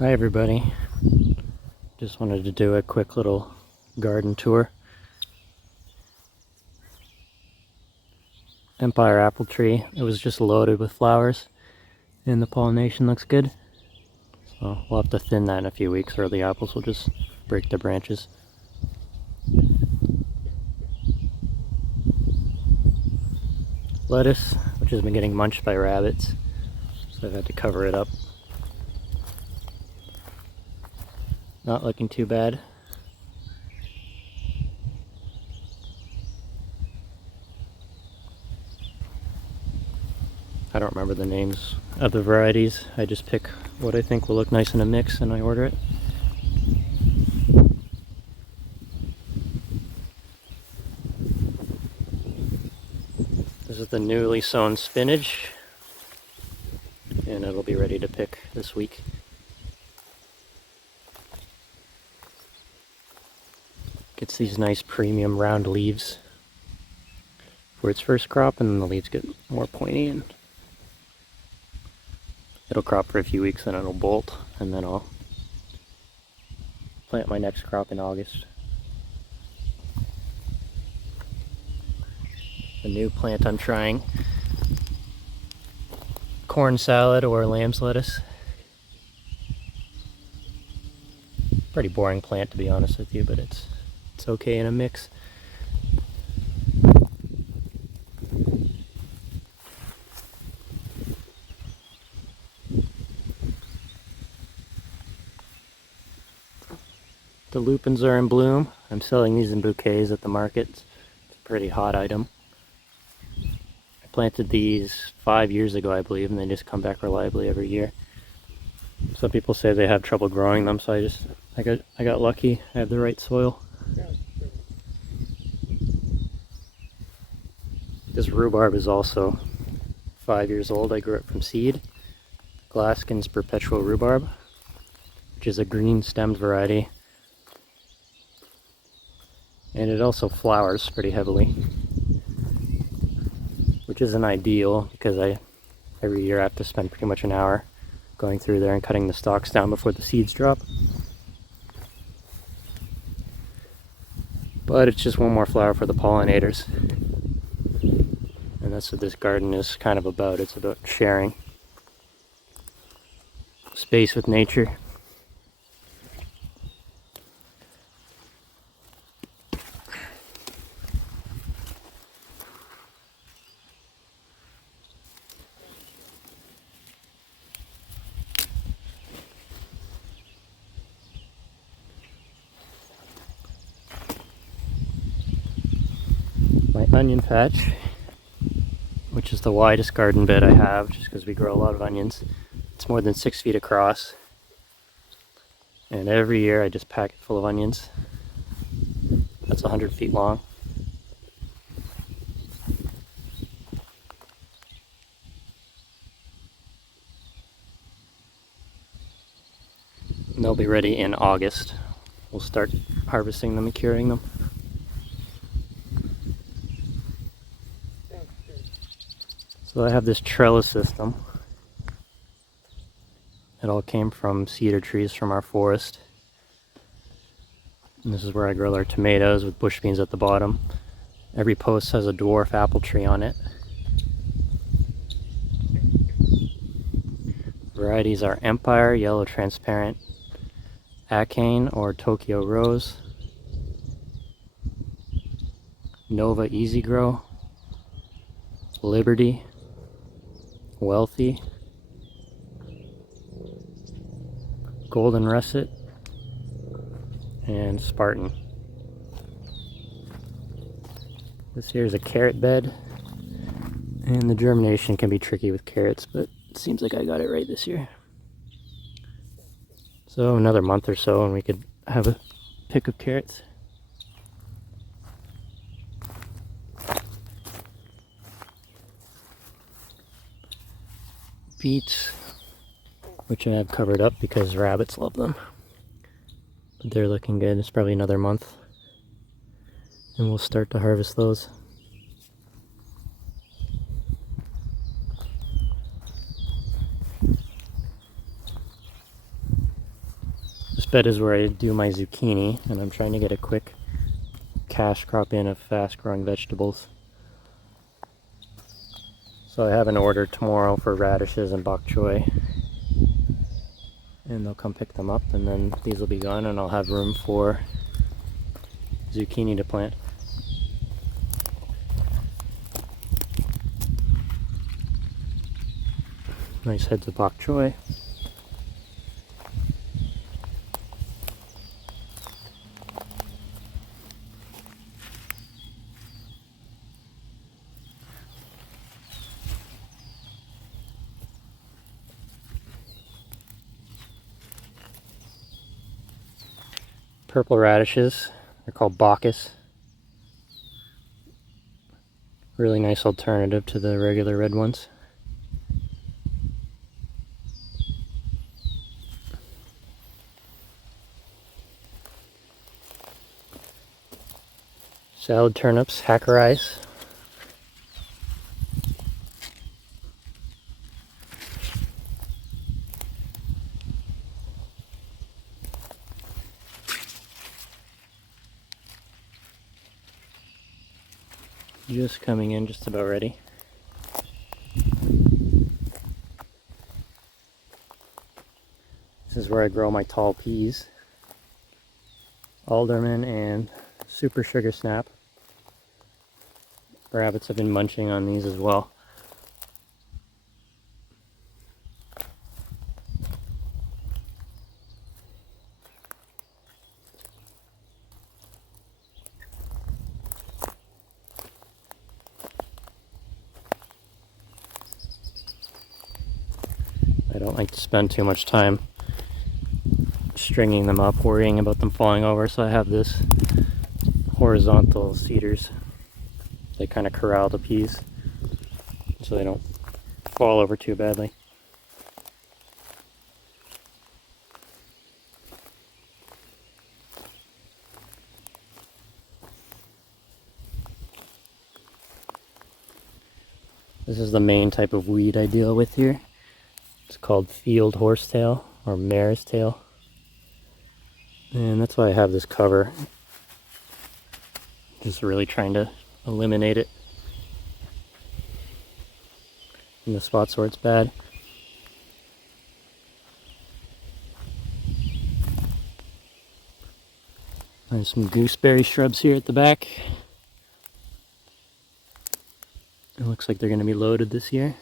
Hi everybody, just wanted to do a quick little garden tour. Empire apple tree, it was just loaded with flowers and the pollination looks good. So we'll have to thin that in a few weeks or the apples will just break the branches. Lettuce, which has been getting munched by rabbits, so I've had to cover it up. Not looking too bad. I don't remember the names of the varieties. I just pick what I think will look nice in a mix and I order it. This is the newly sown spinach, and it'll be ready to pick this week. Gets these nice premium round leaves for its first crop, and then the leaves get more pointy and it'll crop for a few weeks and it'll bolt, and then I'll plant my next crop in August. A new plant I'm trying, corn salad or lamb's lettuce. Pretty boring plant to be honest with you, but it's okay in a mix. The lupins are in bloom. I'm selling these in bouquets at the market. It's a pretty hot item. I planted these 5 years ago, I believe, and they just come back reliably every year. Some people say they have trouble growing them, so I got lucky. I have the right soil. This rhubarb is also 5 years old. I grew it from seed. Glaskin's Perpetual Rhubarb, which is a green stemmed variety. And it also flowers pretty heavily, which isn't ideal because every year I have to spend pretty much an hour going through there and cutting the stalks down before the seeds drop. But it's just one more flower for the pollinators. And that's what this garden is kind of about. It's about sharing space with nature. My onion patch, which is the widest garden bed I have, just because we grow a lot of onions. It's more than 6 feet across, and every year I just pack it full of onions. That's 100 feet long. And they'll be ready in August. We'll start harvesting them and curing them. So I have this trellis system. It all came from cedar trees from our forest. And this is where I grow our tomatoes with bush beans at the bottom. Every post has a dwarf apple tree on it. Varieties are Empire, Yellow Transparent, Akane or Tokyo Rose, Nova Easy Grow, Liberty, Wealthy, Golden Russet, and Spartan. This here is a carrot bed, and the germination can be tricky with carrots, but it seems like I got it right this year. So another month or so and we could have a pick of carrots. Beets, which I have covered up because rabbits love them. But they're looking good. It's probably another month and we'll start to harvest those. bed is where I do my zucchini, and I'm trying to get a quick cash crop in of fast growing vegetables. So I have an order tomorrow for radishes and bok choy, and they'll come pick them up, and then these will be gone, and I'll have room for zucchini to plant. Nice heads of bok choy. Purple radishes, they're called Bacchus. Really nice alternative to the regular red ones. Salad turnips, hacker eyes. Just coming in, just about ready. This is where I grow my tall peas. Alderman and super sugar snap. Rabbits have been munching on these as well. I don't like to spend too much time stringing them up, worrying about them falling over, so I have this horizontal cedars. They kind of corral the peas so they don't fall over too badly. This is the main type of weed I deal with here. It's called field horsetail or mare's tail. And that's why I have this cover. Just really trying to eliminate it in the spots where it's bad. There's some gooseberry shrubs here at the back. It looks like they're going to be loaded this year.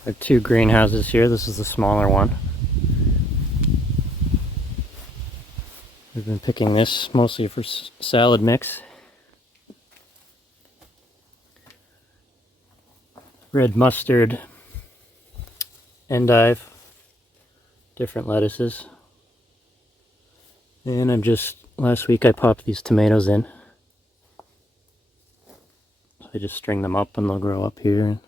I have two greenhouses here. This is the smaller one. We've been picking this mostly for salad mix. Red mustard, endive, different lettuces. And last week I popped these tomatoes in. So I just string them up and they'll grow up here.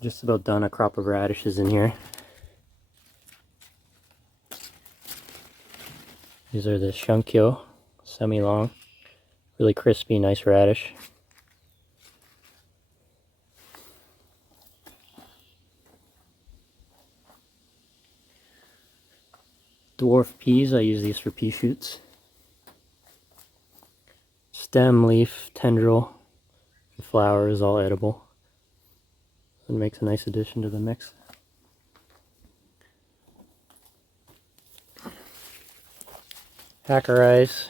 Just about done a crop of radishes in here. These are the Shunkyo, semi-long, really crispy, nice radish. Dwarf peas, I use these for pea shoots. Stem, leaf, tendril, and flower is all edible. It makes a nice addition to the mix. Hacker eyes.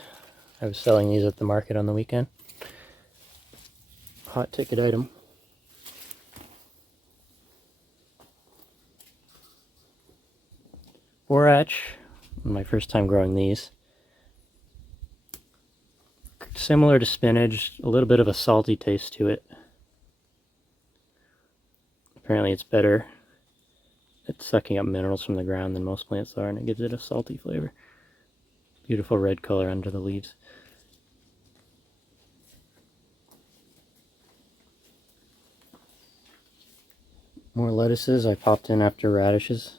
I was selling these at the market on the weekend. Hot ticket item. Borach. My first time growing these. Similar to spinach, a little bit of a salty taste to it. Apparently it's better it's sucking up minerals from the ground than most plants are, and it gives it a salty flavor. Beautiful red color under the leaves. More lettuces I popped in after radishes.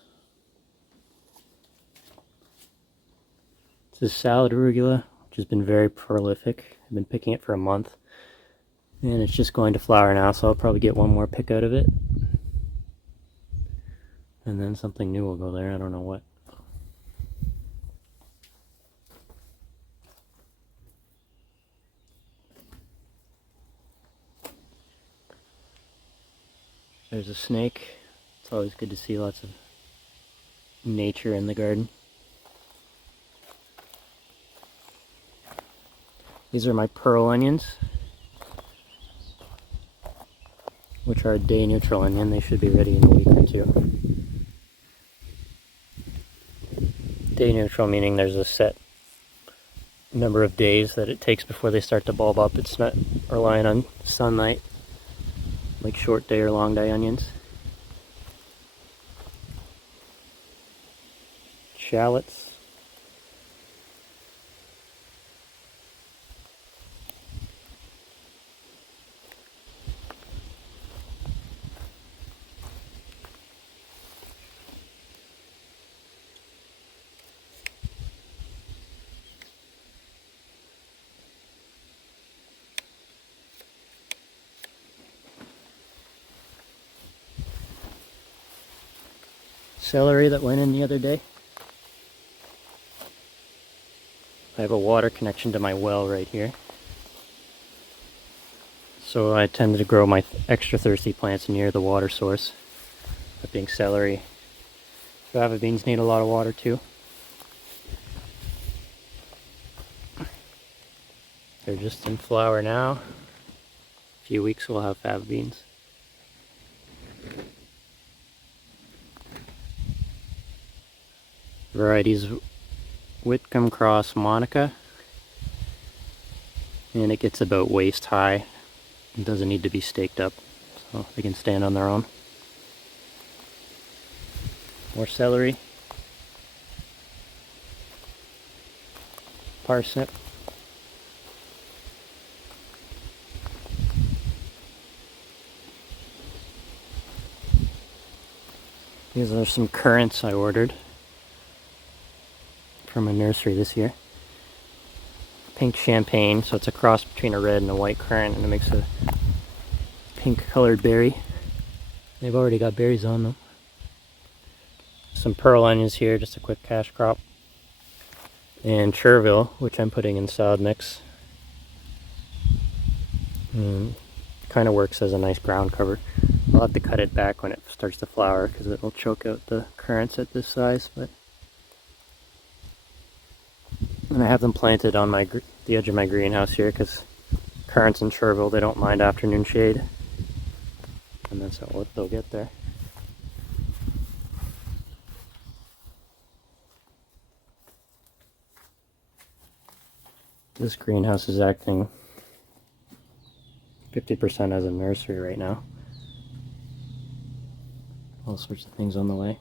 This is salad arugula, which has been very prolific. I've been picking it for a month. And it's just going to flower now, so I'll probably get one more pick out of it. And then something new will go there, I don't know what. There's a snake. It's always good to see lots of nature in the garden. These are my pearl onions, which are a day neutral onion. They should be ready in a week or two. Day neutral meaning there's a set number of days that it takes before they start to bulb up. It's not relying on sunlight like short day or long day onions. Shallots. Celery that went in the other day. I have a water connection to my well right here. So I tend to grow my extra thirsty plants near the water source. That being celery. Fava beans need a lot of water too. They're just in flower now. A few weeks we'll have fava beans. Varieties Whitcomb Cross Monica, and it gets about waist high. It doesn't need to be staked up, so they can stand on their own. More celery, parsnip, these are some currants I ordered from a nursery this year. Pink champagne, so it's a cross between a red and a white currant, and it makes a pink colored berry. They've already got berries on them. Some pearl onions here, just a quick cash crop. And chervil, which I'm putting in salad mix. Kind of works as a nice ground cover. I'll have to cut it back when it starts to flower because it will choke out the currants at this size, but and I have them planted on the edge of my greenhouse here because currants and chervil, they don't mind afternoon shade. And that's what they'll get there. This greenhouse is acting 50% as a nursery right now. All sorts of things on the way.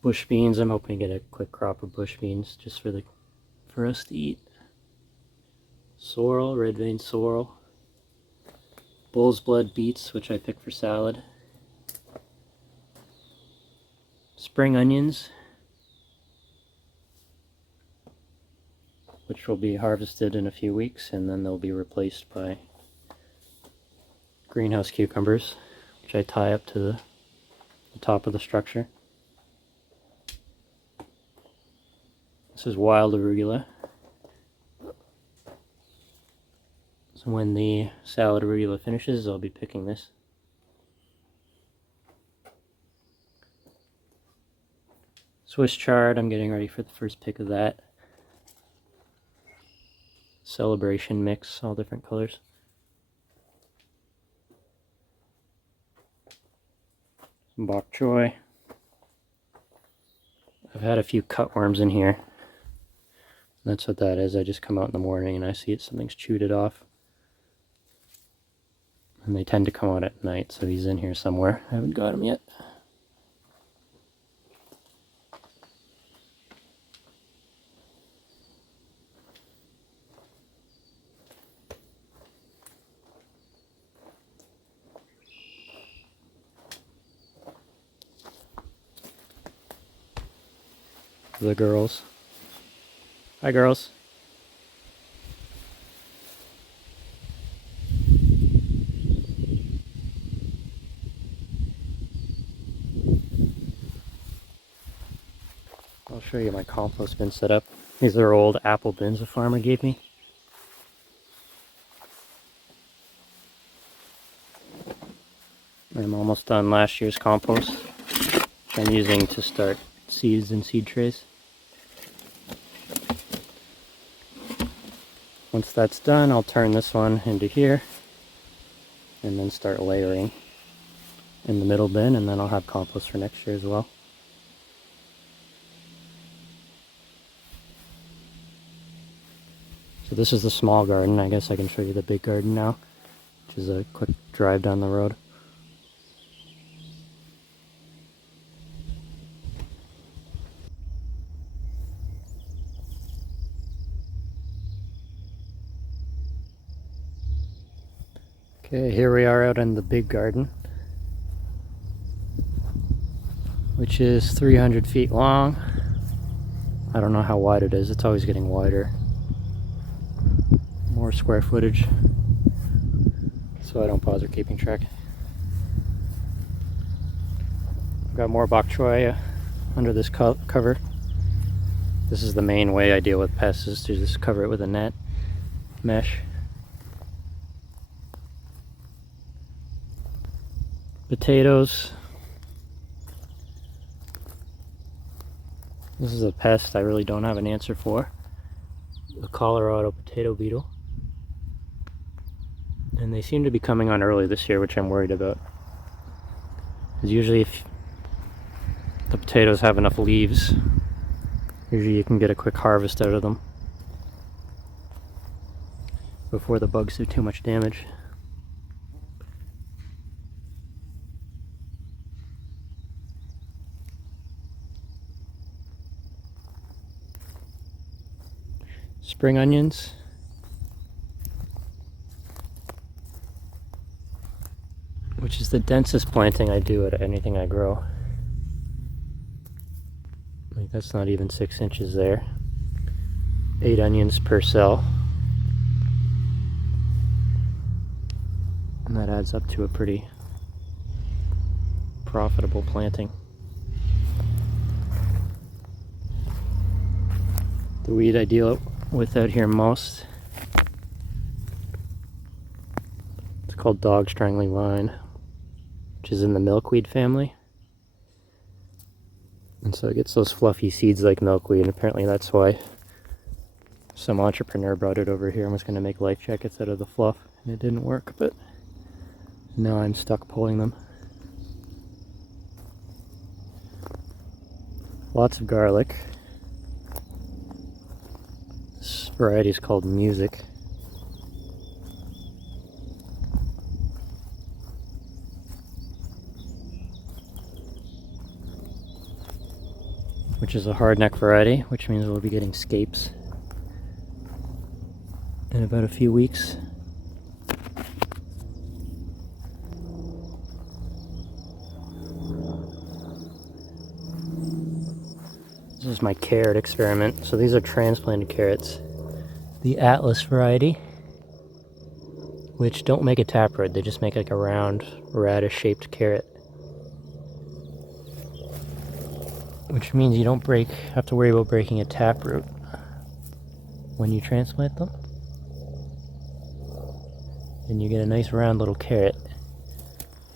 Bush beans, I'm hoping to get a quick crop of bush beans just for us to eat. Sorrel, red vein sorrel. Bull's blood beets, which I pick for salad. Spring onions, which will be harvested in a few weeks, and then they'll be replaced by greenhouse cucumbers, which I tie up to the top of the structure. This is wild arugula. So when the salad arugula finishes, I'll be picking this. Swiss chard, I'm getting ready for the first pick of that. Celebration mix, all different colors. Some bok choy. I've had a few cutworms in here. That's what that is. I just come out in the morning and I see something's chewed it off. And they tend to come out at night, so he's in here somewhere. I haven't got him yet. The girls. Hi, girls. I'll show you my compost bin set up. These are old apple bins a farmer gave me. I'm almost done last year's compost, which I'm using to start seeds and seed trays. Once that's done, I'll turn this one into here and then start layering in the middle bin, and then I'll have compost for next year as well. So this is the small garden. I guess I can show you the big garden now, which is a quick drive down the road. Okay, here we are out in the big garden, which is 300 feet long. I don't know how wide it is. It's always getting wider. More square footage, so I don't bother keeping track. I've got more bok choy under this cover. This is the main way I deal with pests, is to just cover it with a net mesh. Potatoes. This is a pest I really don't have an answer for. The Colorado potato beetle. And they seem to be coming on early this year, which I'm worried about. Because usually if the potatoes have enough leaves, usually you can get a quick harvest out of them before the bugs do too much damage. Spring onions. Which is the densest planting I do at anything I grow. Like, that's not even 6 inches there. 8 onions per cell. And that adds up to a pretty profitable planting. The weed I deal with out here most, it's called dog strangling vine, which is in the milkweed family. And so it gets those fluffy seeds like milkweed, and apparently that's why some entrepreneur brought it over here and was going to make life jackets out of the fluff, and it didn't work, but now I'm stuck pulling them. Lots of garlic. This variety is called Music. Which is a hardneck variety, which means we'll be getting scapes in about a few weeks. This is my carrot experiment. So these are transplanted carrots. The Atlas variety, which don't make a taproot, they just make like a round, radish-shaped carrot. Which means you don't have to worry about breaking a taproot when you transplant them. And you get a nice round little carrot.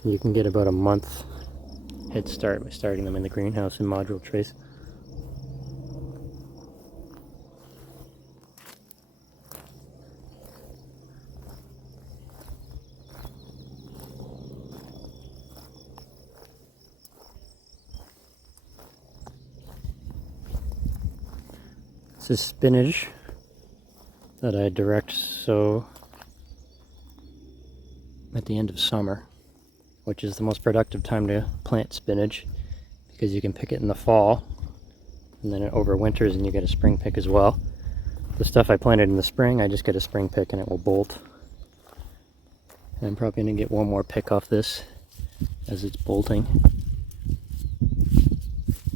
And you can get about a month head start by starting them in the greenhouse in module trays. This is spinach that I direct sow at the end of summer, which is the most productive time to plant spinach because you can pick it in the fall and then it overwinters and you get a spring pick as well. The stuff I planted in the spring, I just get a spring pick and it will bolt. And I'm probably going to get one more pick off this as it's bolting.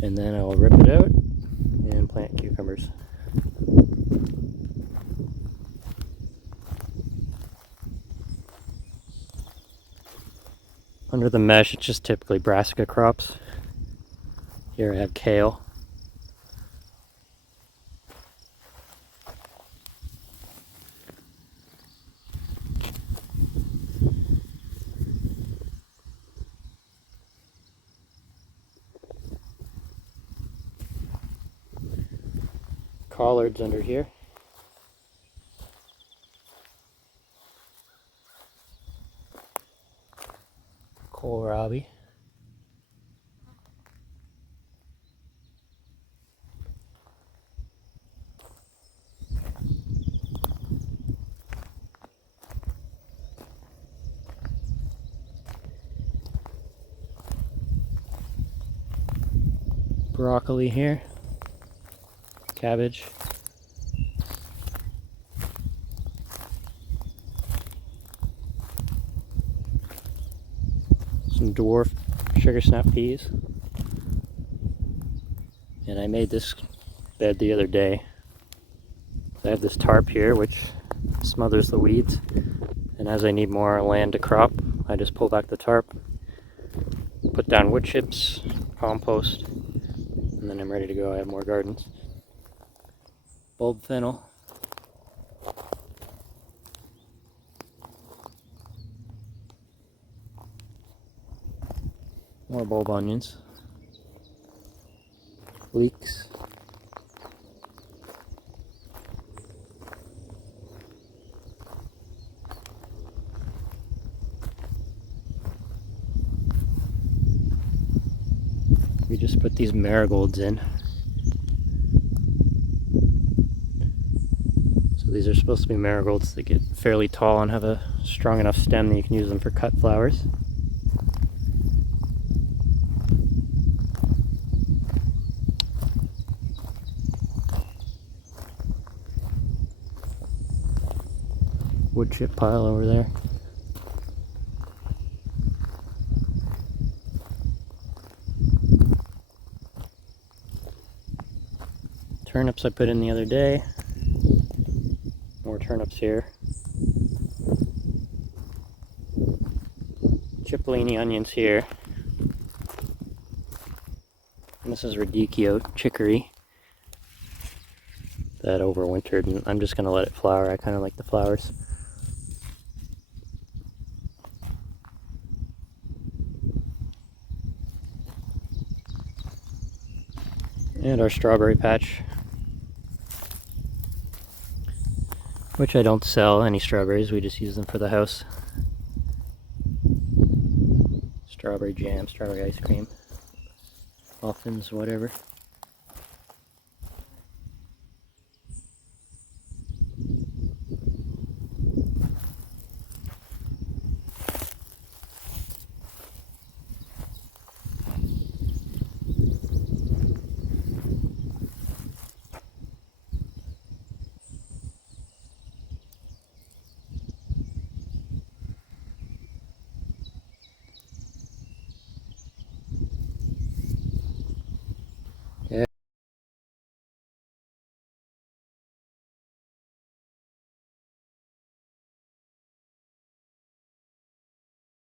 And then I'll rip it out and plant cucumbers. Under the mesh, it's just typically brassica crops. Here I have kale. Collards under here. Kohlrabi. Broccoli here. Cabbage. Some dwarf sugar snap peas. And I made this bed the other day. I have this tarp here which smothers the weeds, and as I need more land to crop, I just pull back the tarp, put down wood chips, compost, and then I'm ready to go. I have more gardens. Bulb fennel. More bulb onions. Leeks. We just put these marigolds in. So these are supposed to be marigolds that get fairly tall and have a strong enough stem that you can use them for cut flowers. Wood chip pile over there. Turnips I put in the other day. More turnips here. Cipollini onions here. And this is radicchio chicory that overwintered, and I'm just going to let it flower. I kind of like the flowers. And our strawberry patch, which I don't sell any strawberries, we just use them for the house. Strawberry jam, strawberry ice cream, muffins, whatever.